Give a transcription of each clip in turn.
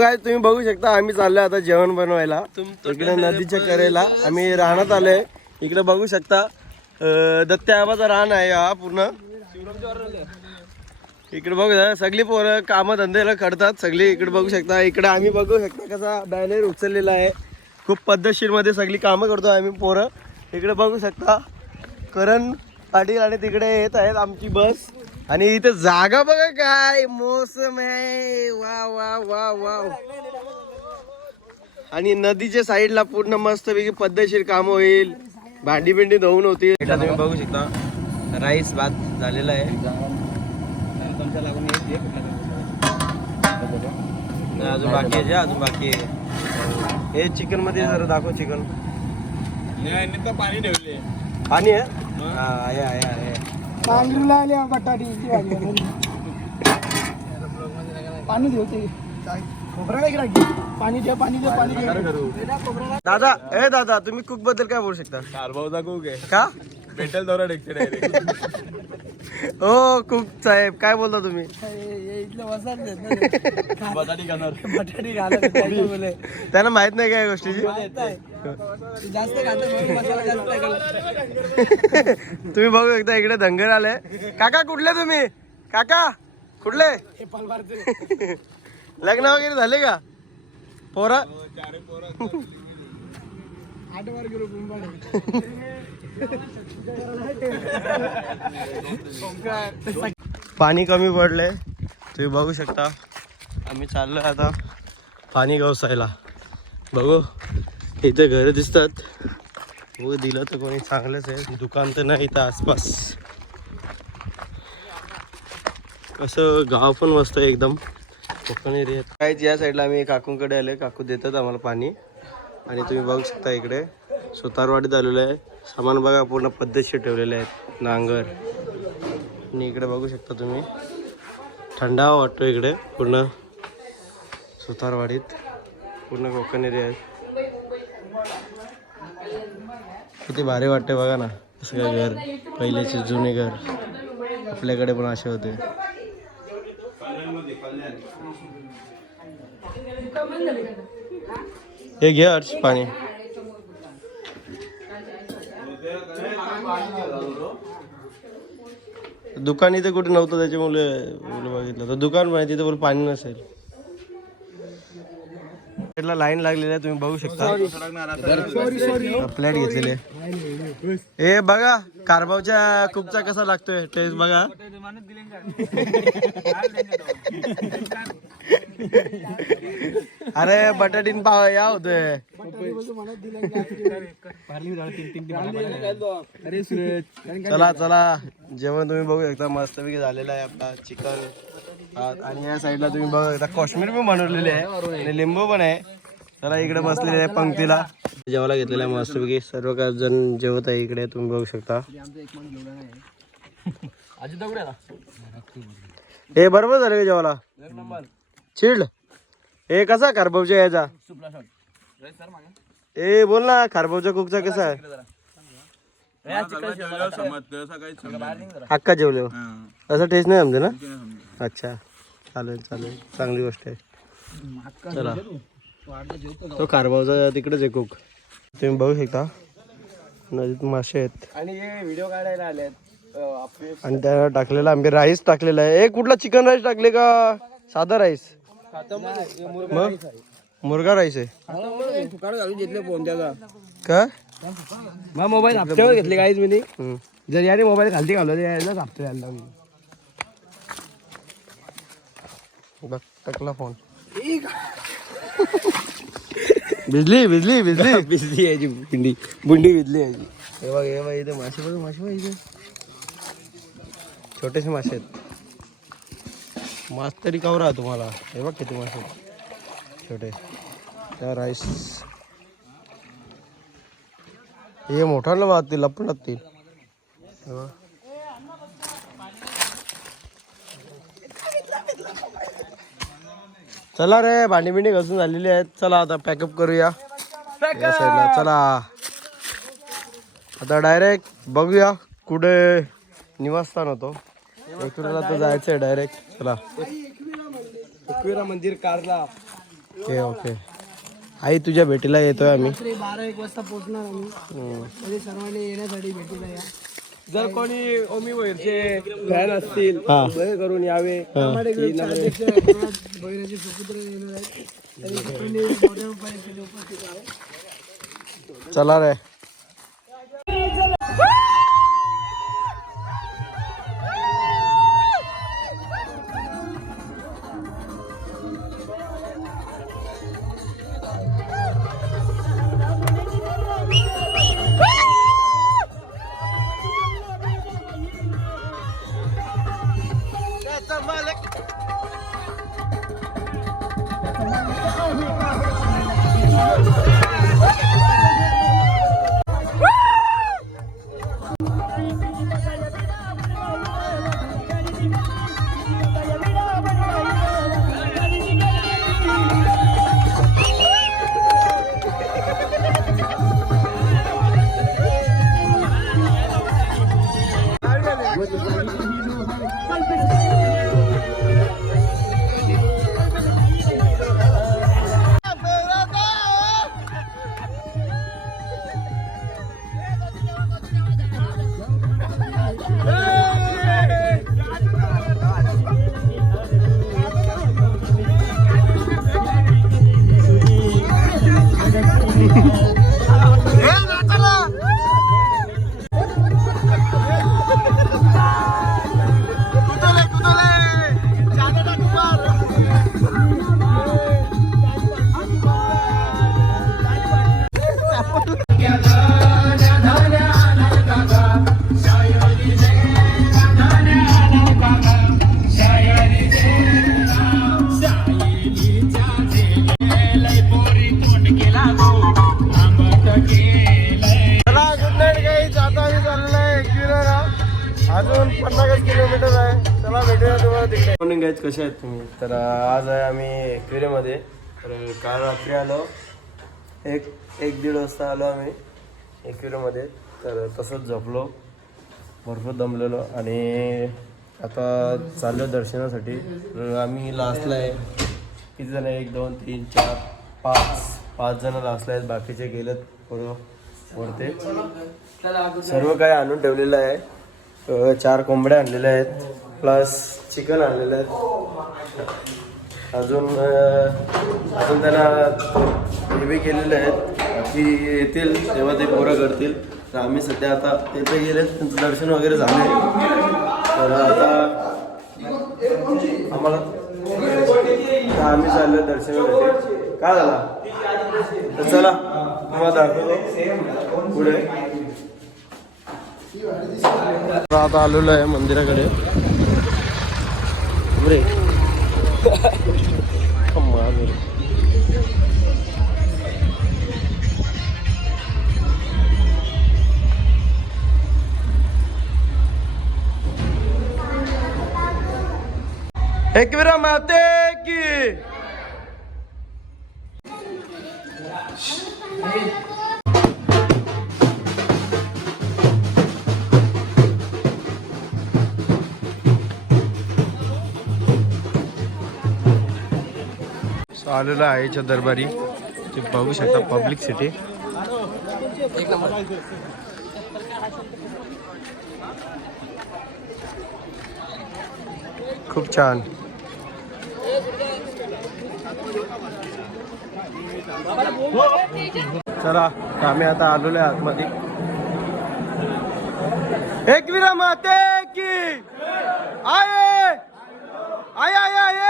काय तुम्ही बघू शकता आम्ही चाललोय आता जेवण बनवायला. इकडे नदीच्या करेला आम्ही राहण्यात आलोय. इकडे बघू शकता अं, दत्त्या आबाचा रान आहे हा पूर्ण. इकडे बघू सगळी पोरं कामं धंद्याला करतात. सगळी इकडे बघू शकता. इकडे आम्ही बघू शकता कसा बॅनर उचललेला आहे. खूप पद्धतशीरमध्ये सगळी कामं करतो आम्ही पोरं. इकडे बघू शकता करण पाटील आणि तिकडे येत आहेत आमची बस. आणि इथे जागा बघा काय मोसम आहे. वा वा वा वा. आणि नदीच्या साईडला पूर्ण मस्तपैकी पद्धतशीर काम होईल. भांडी बिंडी धुवून होतील. इकडे तुम्ही बघू शकता राईस भात झालेला आहे. नाही, अजून बाकी आहे अजून बाकी आहे. हे चिकनमध्ये जरा दाखव चिकन पाणी ठेवले पाणी आहे. हा आहे आहे आहे पांढरीला आली बटाटी. पाणी देऊ ते. खोबरा नाही राखी? पाणी ठेव पाणी ठेव पाणी ठेव दादा ए दादा तुम्ही कुकबद्दल काय बोलू शकता? कारभाऊचा कुक आहे. का? पेटल दौरा टेकते हो कुक साहेब काय बोलता तुम्ही? त्यांना माहीत नाही काय गोष्टीची? जास्त तुम्ही बघू एकदा इकडे धंगर आले. काका कुठले तुम्ही? काका कुठले? लग्न वगैरे झाले का? पोरा? पाणी कमी पडले तुम्ही बघू शकता. आम्ही चाललोय आता पाणी गवसायला. बघू. इथे घरं दिसतात. व दिलं तर कोणी चांगलंच आहे. दुकान तर नाही इथं आसपास. असं गाव पण मस्त आहे एकदम. कोकण एरियात. काय या साईडला आम्ही काकूंकडे आले काकू देतात आम्हाला पाणी. आणि तुम्ही बघू शकता इकडे. सुतारवाडीत आलेलं आहे. सामान बघा पूर्ण पद्धतशीर ठेवलेले आहेत. नांगर. आणि इकडे बघू शकता तुम्ही. थंडावा वाटतो इकडे. पूर्ण सुतारवाडीत. पूर्ण कोकण एरिया आहे. किती भारी वाटते बघा ना. सगळं काय घर पहिल्याचे जुने घर. आपल्याकडे पण असे होते. हे घे हर्ष पाणी. दुकान इथे कुठे नव्हतं त्याच्यामुळे मुलं बघितलं. तर दुकान पण आहे तिथे बोल पाणी नसेल. साईडला लाईन लागलेली आहे तुम्ही बघू शकता. प्लेट घेतलेली आहे. ए बघा कारभावच्या कुकचा कसा लागतोय? टेस्ट बघा. अरे बटाटीन पाव या होतोय. चला चला. जेवण तुम्ही बघू शकता. मस्तपैकी झालेलं आहे आपला चिकन. आणि या साईडला तुम्ही बघू काश्मीर पण बनवलेले आहे आणि लिंबू पण आहे. चला इकडे बसलेले आहे पंक्तीला. जेवायला घेतलेलं आहे मस्तपैकी सर्व काही जण जेवत आहे इकडे तुम्ही बघू शकता. हे बरोबर झालं जेवायला? चिड हे कसा खारभाऊच्या याचा? ए बोल ना खारभाऊच्या कुकचा कसा आहे? अक्का जेवले हो. असं टेस्ट नाही समजे ना? अच्छा. चालेल चालेल. चांगली गोष्ट आहे. चला. तो कारभावचा तिकडेच आहे कुक. तुम्ही बघू शकता. नदीत मासे आहेत. आणि हे व्हिडिओ काढायला आले आपले आणि त्या टाकलेला आंबे राईस टाकलेला आहे. ए कुठला चिकन राईस टाकले का? साधा राईस. मग? मुर्गा राईस आहे. मग मोबाईल हप्त्यावर घेतले काहीच मी. जर याने मोबाईल खालती घालवले यायलाच हप्ते घालला मी बघ टाकला फोन. भिजली भिजली भिजली. भिजली याची पिंडी बुंडी भिजली याची हे बघ हे बघ इथे मासे बघ मासे बघ इथे. छोटेसे मासे आहेत. मास तरी कवरा तुम्हाला. हे बघ किती मासे छोटे. त्या राईस हे मोठा ना वाहतील लपून लागतील हे बघ. चला रे भांडी बिंडी घासून झालेली आहेत. चला आता पॅकअप करूया. या साईडला चला. आता डायरेक्ट बघूया कुठे निवासस्थान होतो. एकविराला तर जायचं आहे डायरेक्ट चला. एकविरा मंदिर कारला. ओके ओके आई तुझ्या भेटीला येतोय आम्ही. बारा एक वाजता पोहोचणार आम्ही. म्हणजे सर्वांनी येण्यासाठी भेटीला या. जर कोणी ओमी वैरचे फॅन असतील हा. करून यावे. सुपुत्र येणार आहेत. सगळ्यांनी मोठ्या उपस्थित आहे चला रे. आहेत कसे आहेत तुम्ही? तर आज आहे आम्ही एकविरेमध्ये तर काल रात्री आलो. एक एक दीड वाजता आलो आम्ही एकविरेमध्ये तर तसंच झोपलो. भरपूर दमलेलो. आणि आता चाललो दर्शनासाठी. तर आम्ही लास्टला आहे. किती जण एक दोन तीन चार पाच. पाच जण लास्टला आहेत. बाकीचे गेलेत पुढं वरते. सर्व काही आणून ठेवलेलं आहे. चार कोंबड्या आणलेल्या आहेत. प्लस चिकन आणलेलं आहे अजून अजून त्यांना हे केलेले आहेत. की येतील तेव्हा ते पोरं करतील. तर आम्ही सध्या आता तिथे गेलेत त्यांचं दर्शन वगैरे झालं. तर आता आम्हाला तर आम्ही चाललो दर्शनासाठी काय झाला? तर चला तुम्हाला दाखवतो. पुढे. आता आलेलो आहे मंदिराकडे. बरे कमाल बरे. एकविरा माते आलेलो आहे याच्या दरबारी. ते बघू शकता पब्लिक सिटी खूप छान. चला आम्ही आता आलेलो आहे आतमध्ये. एकविरा माते की. आय. आय आय आय.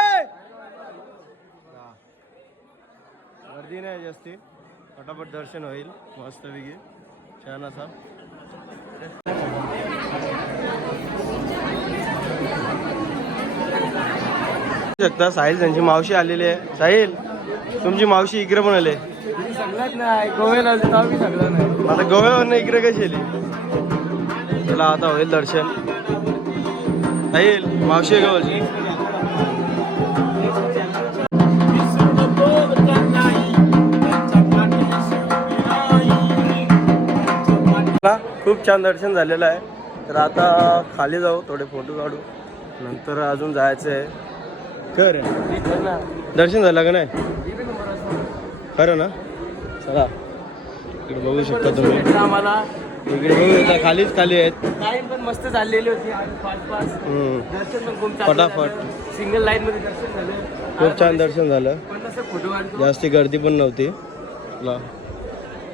गर्दी नाही जास्ती. फटाफट दर्शन होईल. मस्तपैकी छान असा. शकता साहिल त्यांची मावशी आलेली आहे. साहिल तुमची मावशी इकडे पण आले नाही गोव्याला नाही आता गोव्यावरनं इकडे कशी आली? चला आता होईल दर्शन. साहिल मावशी गावची खूप छान दर्शन झालेलं आहे. तर आता खाली जाऊ थोडे फोटो काढू. नंतर अजून जायचं आहे. कर दर्शन झालं का नाही? खरं ना? चला. इकडे बघू शकता तुम्ही. आम्हाला इकडे बघू शकता खालीच खाली आहेत. लाईन पण मस्त चाललेली होती. दर्शन पण खूप फटाफट. सिंगल लाईन मध्ये दर्शन झालं. खूप छान दर्शन झालं. जास्ती गर्दी पण नव्हती.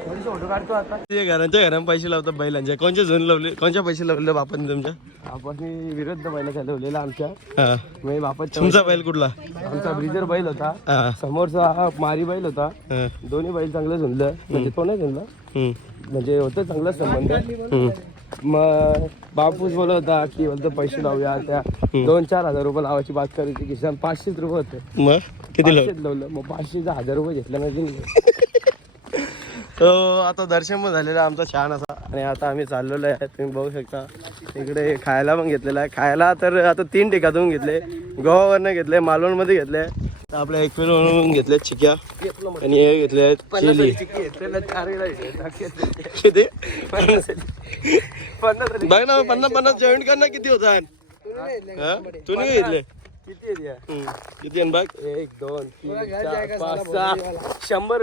फोटो काढतो आता? ते घरांच्या घरां पैसे लावतात बैलांच्या कोणच्या झोन लावले? कोणच्या पैसे लावले बापाने तुमच्या? आपण विरुद्ध बैला चालवलेला आमच्या. हा. मी बापा तुमचा बैल कुठला? आमचा ब्रिजर बैल होता. समोरचा हा मारी बैल होता. दोन्ही बैल चांगलं झुंजलं म्हणजे तो नाही झुंजला. म्हणजे होतं चांगला संबंध. मग बापूस बोलत होता की बोलतो पैसे लावूया त्या दोन चार हजार रुपये लावायची बात करायची. की पाचशेच रुपये होते. मग? किती लावलं. मग पाचशेचा हजार रुपये घेतला नाही तो आता दर्शन पण झालेलं आहे आमचा छान असा. आणि आता आम्ही चाललेलो आहे. तुम्ही बघू शकता. इकडे खायला पण घेतलेला आहे. खायला तर आता तीन ठिकाणून घेतले. गोवावरनं घेतले मालवणमध्ये घेतले. तर आपल्या एक म्हणून घेतले चिक्या. आणि हे घेतले आहेत चिली. किती? बघ ना पन्नास पन्नास जॉईंट कर ना किती होत तुम्ही घेतले. किती आहे हम्म. किती आहे बघ एक दोन तीन चार पाच सहा शंभर.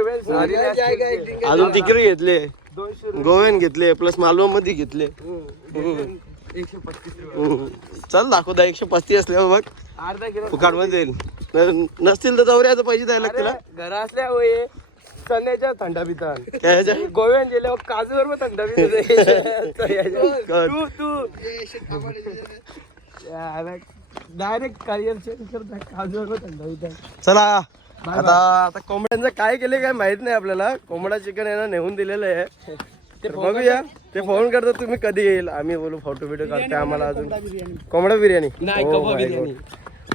अजून तिकडे घेतले दोनशे गोव्यान घेतले प्लस मालवणमध्ये घेतले हम्म. एकशे पस्तीस रुपये हम्म. चल दाखवता एकशे पस्तीस असल्यावर बघ अर्धा किलो फुकाटमध्ये येईल न- नसतील तर दौऱ्याचं पैसे द्यायला लागतील हा. घर असल्या होय चण्याच्या थंडा पिता काय ह्याच्या? गोव्यात गेल्यावर काजूवर पण थंडा कर. तू तू डायरेक्ट करिअर चेंज करता थंडा पिता चला. आता आता कोंबड्यांचं काय केले काय माहीत नाही आपल्याला. कोंबडा चिकन यांना नेऊन दिलेलं आहे. तर बघूया. ते फोन करतात तुम्ही कधी येईल. आम्ही बोलू फोटो बिटो काढते आम्हाला अजून. कोंबडा बिर्याणी नाही, Oh my. God.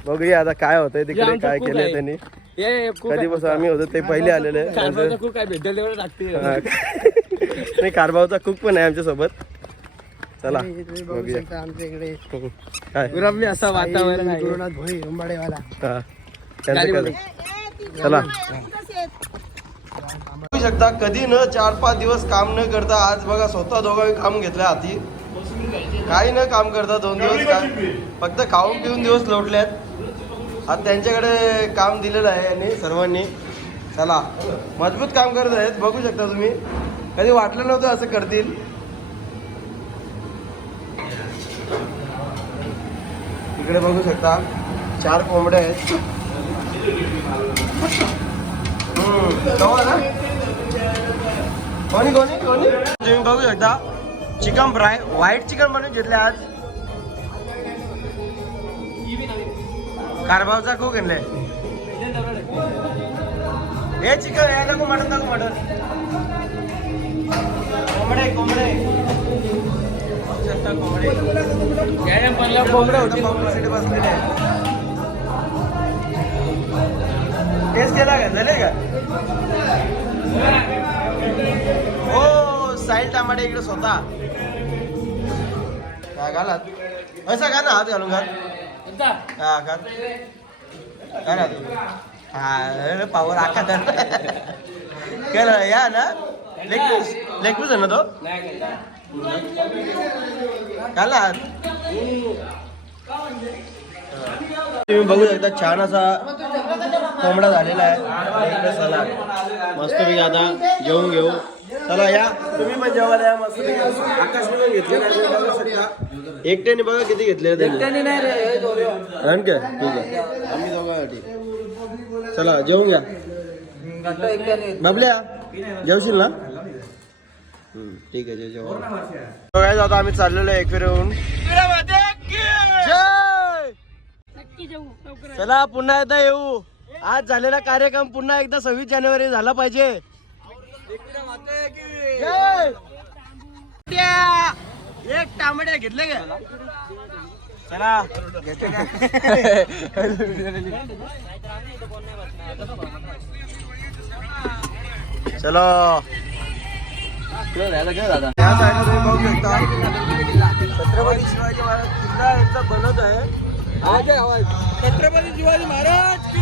बघूया आता काय होतंय तिकडे काय केलंय आहे. त्यांनी. ये कधीपासून आम्ही होतो ते पहिले आलेले कारभारचा खूप काय भेटेल तेवढं लागते हा. नाही कारभावचा कुक पण आहे आमच्यासोबत चला बघूया. आमच्या इकडे. काय? गुलाबी असं वातावरण आहे. गुरुनाथ भोई उंबाडेवाला. हा. त्यांचं काय? चला. बघू शकता कधी न चार पाच दिवस काम न करता आज बघा स्वतः दोघांनी काम घेतलं हाती. काही न काम करता दोन दिवस का- फक्त खाऊन पिऊन दिवस लोटलेत. आज त्यांच्याकडे काम दिलेलं आहे यांनी सर्वांनी. चला. मजबूत काम करत आहेत. बघू शकता तुम्ही. कधी वाटलं नव्हतं असं करतील. इकडे बघू शकता चार कोंबड्या आहेत. ना? कोणी कोणी कोणी? तुम्ही बघू शकता चिकन फ्राय व्हाईट चिकन बनवून घेतले आज. कारभावचा खूप आणलाय हे चिकन हे नको मटन नको मटन. कोंबडे कोंबडे. कोंबडे होती कोंबड्यासाठी बसलेले टेस्ट केला का? झाले का? हो साईल टमाटे इकडे स्वतः. हा घालात? असं का ना हात घालून घाल. हा घाल. काय ना हा पावर आखा केलं या ना? लेग पीस लेग पीस आहे ना तो? घाला हात तुम्ही बघू शकता छान असा कोंबडा झालेला आहे. इकडे सलाड मस्तपैकी आता जेवून घेऊ. चला या. तुम्ही पण जेवायला या मस्त आकाशने पण घेतले एकट्याने बघा किती घेतले त्यांनी. नाही रे आणि काय ठीक आहे आम्ही दोघांसाठी. चला जेवून घ्या. बाबल्या जेवशील ना? ठीक आहे जे जेवण बघायचं आता आम्ही चाललेलो आहे एकविरेहून जय! चला पुन्हा एकदा येऊ. आज झालेला कार्यक्रम पुन्हा एकदा सव्वीस जानेवारी झाला पाहिजे. जय! एक तांबड्या घेतले का? चला. घेते का? चलो. या साईडला तुम्ही बघू शकता. छत्रपती शिवाजी महाराज किल्ला एकदा बनत आहे. छत्रपती शिवाजी महाराज की